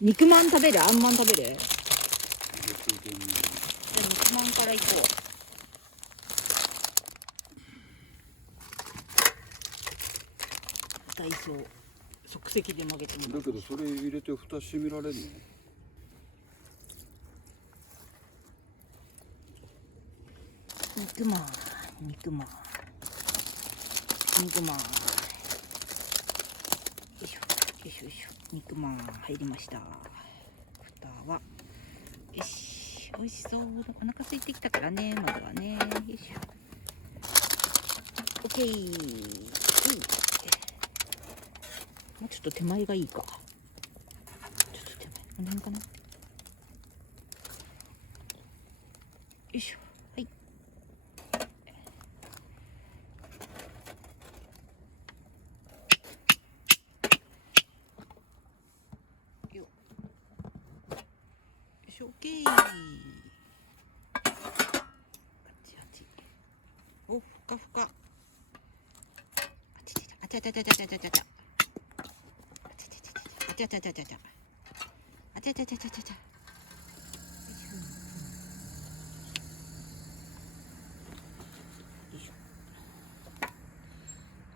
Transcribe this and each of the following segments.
肉まん食べる？あんまん食べる？じゃあ肉肉まんからいこう。ダイソー即席で曲げてもらう。だけどそれ入れて蓋閉められるの？肉まん、肉まん、肉まん。よいしょ、よいしょよいしょ。肉まん入りました。蓋はよし、美味しそう。お腹空いてきたからね、まずはね。よいしょ。オッケー。もうちょっと手前がいいか。ちょっと手前、この辺かな。よいしょ。はい。よいしょ、オッケー。あち。お、ふかふか。あちゃちゃちゃちゃちゃちゃちゃちゃ。あちゃちゃちゃちゃちゃ。あちゃちゃちゃちゃちゃちゃ。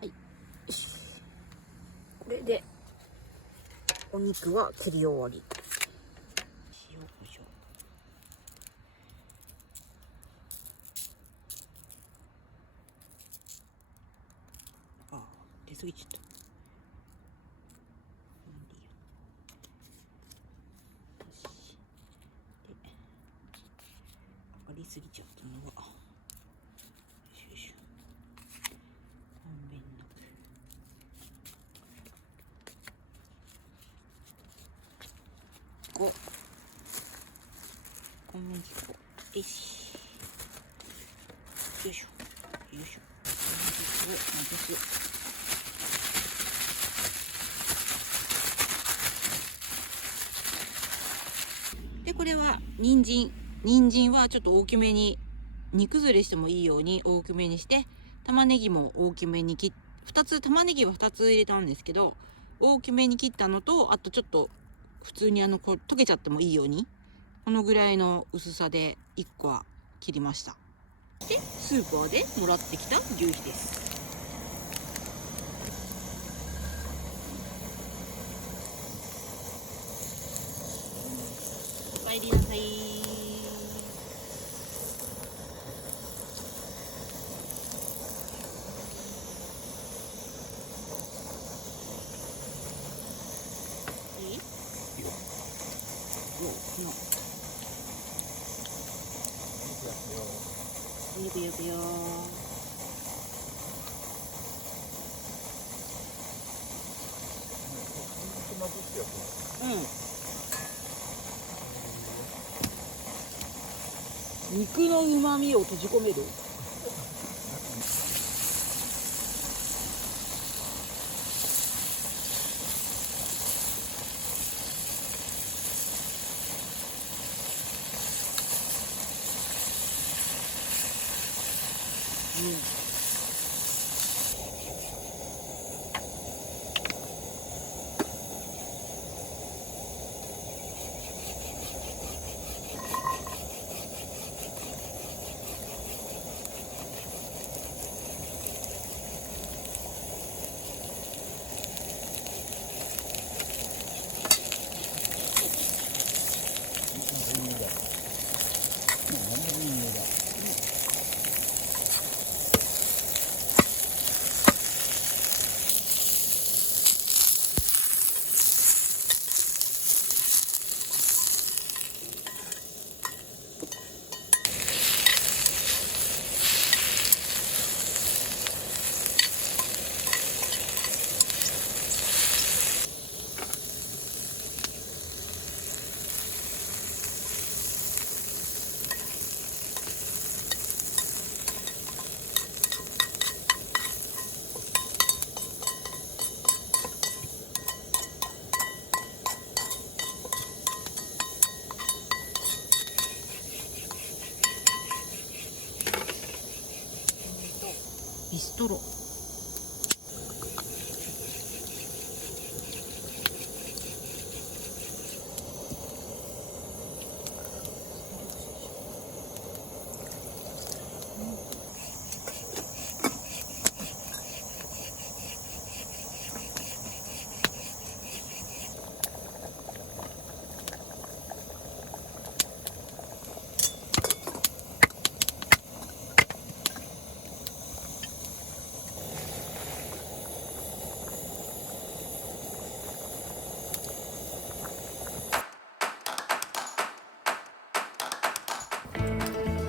はい。よし。これでお肉は切り終わり。塩コショウ。ああ、出過ぎちゃった。上がりすぎちゃったのは、よいしょ。まんべんなく。小麦粉。よし。よいしょ。よいしょ。小麦粉をまぶす。で、これは人参はちょっと大きめに、煮崩れしてもいいように大きめにして、玉ねぎも大きめに切って、玉ねぎは2つ入れたんですけど、大きめに切ったのと、あとちょっと普通に溶けちゃってもいいように、このぐらいの薄さで1個は切りました。で、スーパーでもらってきた牛皮です。おかえりなさい。よくよくよ。うん。肉の旨味を閉じ込める。うん。ビストロ。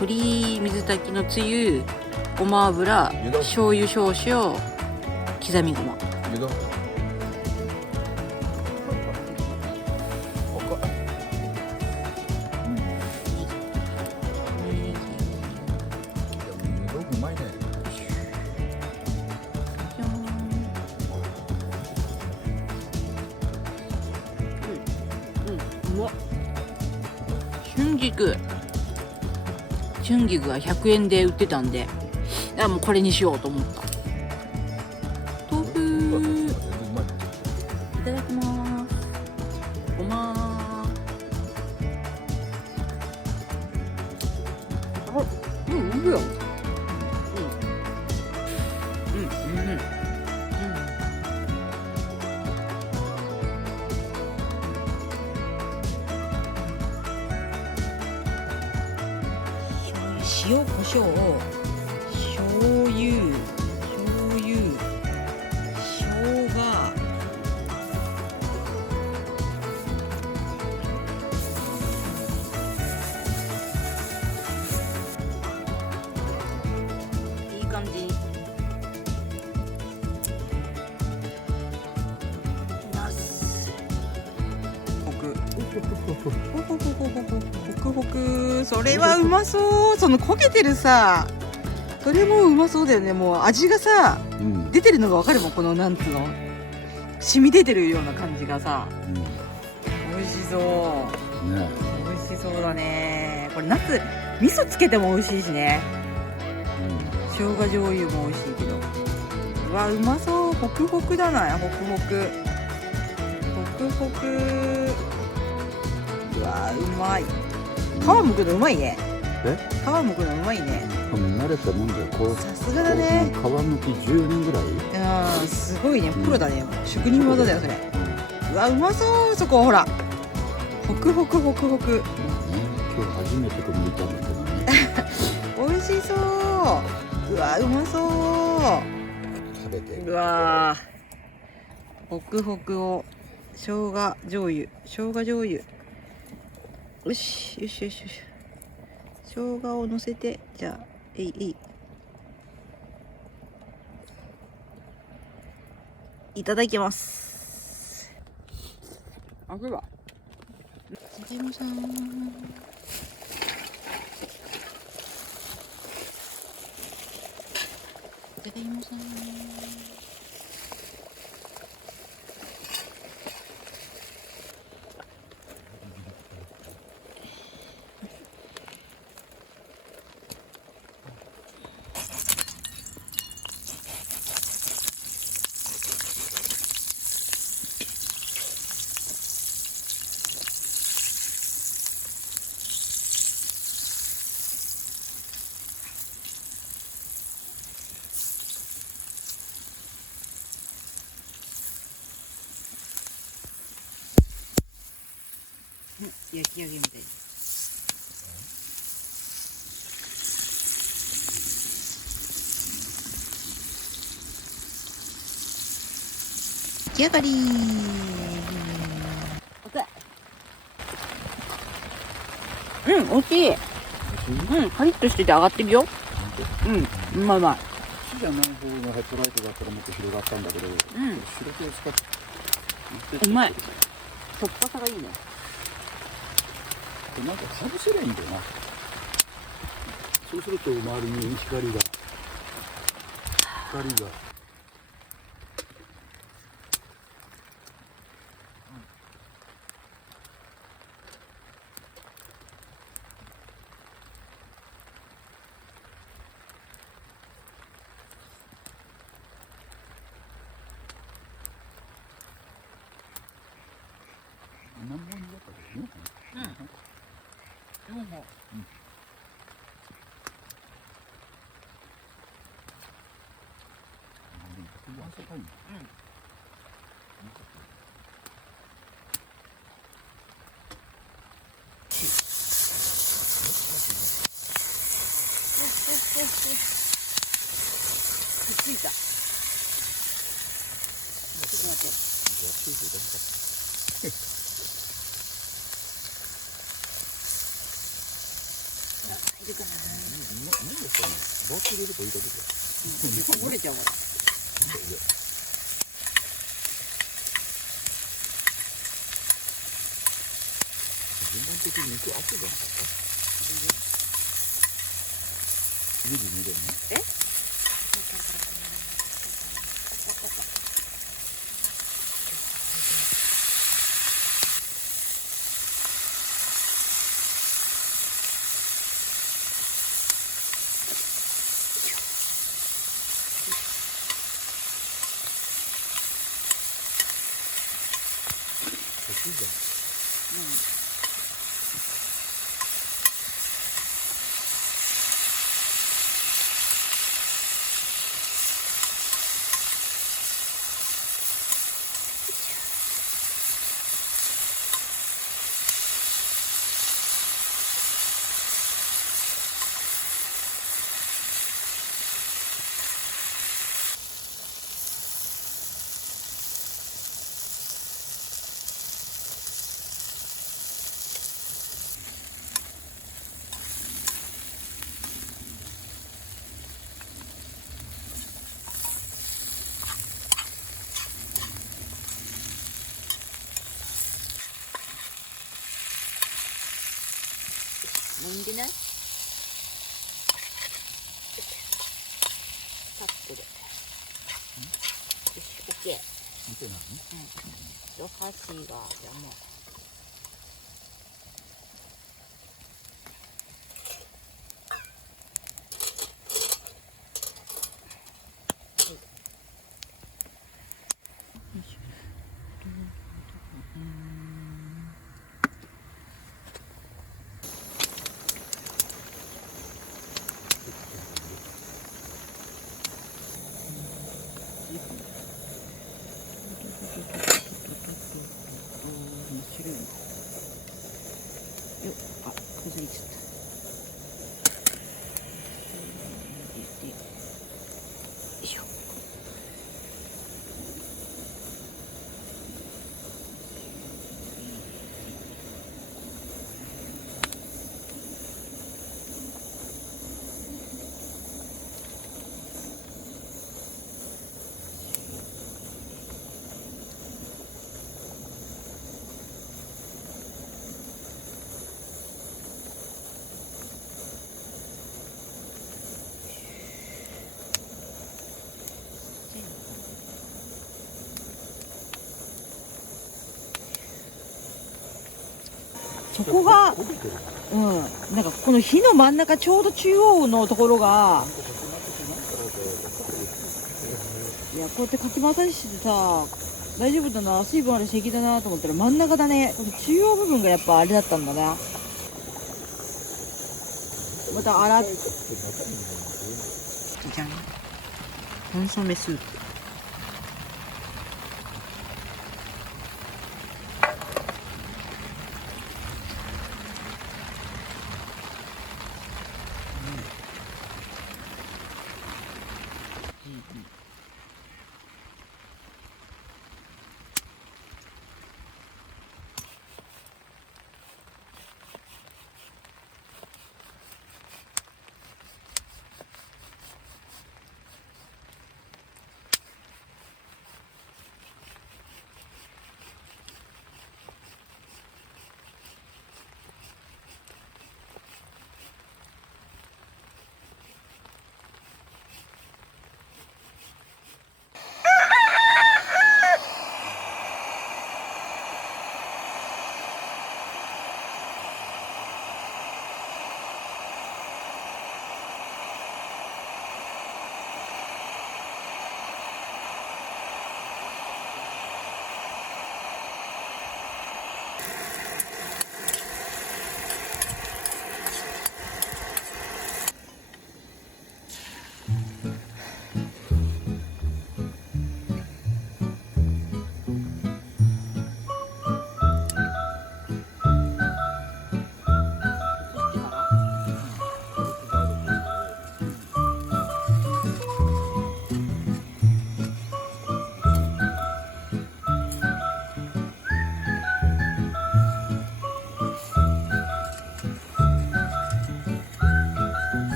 鶏水炊きのつゆ、ごま油、醤油少々、刻みごま。湯だ。うまいね。うまっ。春菊が100円で売ってたんで、もうこれにしようと思った。豆腐いただきます。ごまー。うまいよ。塩コショウ、醤油、生姜、いい感じ。ナス、ホクホク、それはうまそう。その焦げてるさ、それもうまそうだよね。もう味がさ、出てるのがわかるもん。このなんつうの、染み出てるような感じがさ、美味しそうね。美味しそうだね。これナス味噌つけても美味しいしね。生姜醤油も美味しいけど、うわうまそう。ホクホクだな。ホクホク。うわうまい。皮むくのうまいね。皮むくのうまいね。慣れたもんだよ。こうさすがだね。皮むき10年ぐらい。すごいね。プロだね。職人技だよそれ。うわうまそう。そこほら、ホクホク。今日初めてこの見たんだけどね。美味しそう。うわうまそう。食べて。うわホクホクを生姜醤油。よし。生姜をのせて、じゃあいただきます。あくわ。じゃがいもさん。焼き上げみたいな。出来上がり。美味しい。カリッとしてて上がってるよ。うまい。じゃない方のヘッドライトだったらもっと広がったんだけど、白黒使ってうまい。しょっぱさがいいね。なんかかぶせりゃいいんだよな。そうすると周りに光が何本だったっけ？4本。4本。くっついた。ちょっと待って。い時間がない。何ですかね。バッテリー入れるといいだけで。折れちゃうわ。順番的に肉熱いじゃなかった？22でね。え？いいじゃん。もんでない？タップで。よし、オッケー。見てないお箸が、じゃあもう。よっ、あ、崩れちゃった。よいしょ。そこが、なんかこの火の真ん中ちょうど中央のところが、いや、こうやってかき回してさ、大丈夫だな、水分あるし平気だなと思ったら真ん中だね。この中央部分がやっぱあれだったんだな。また洗っ、じゃん。コンソメスープ。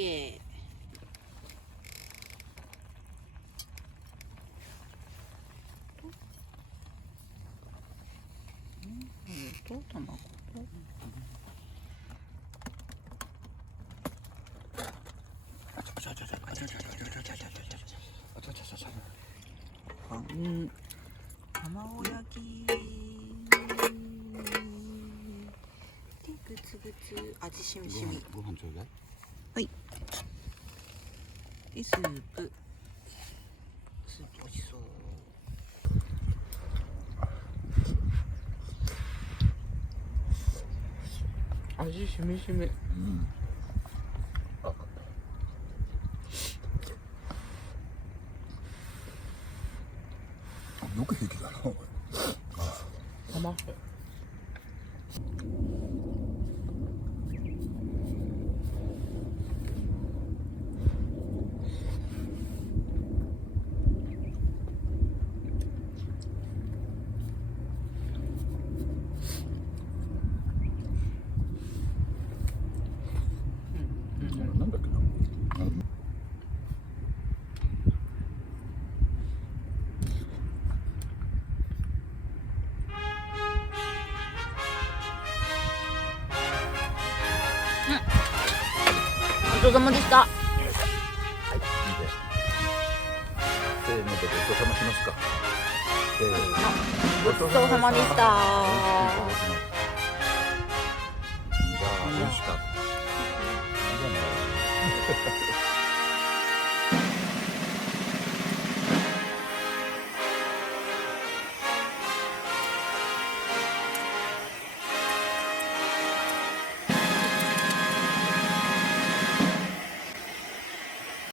ケーと卵と卵焼きでグツグツ味しみしみご飯ちょうだい。はいでスープ美味しそう味しみしみよく平気だなお前。甘いなんだっけな。ごちそうさまでしたせーのでごちそうさましますか。ごちそうさまでした。はい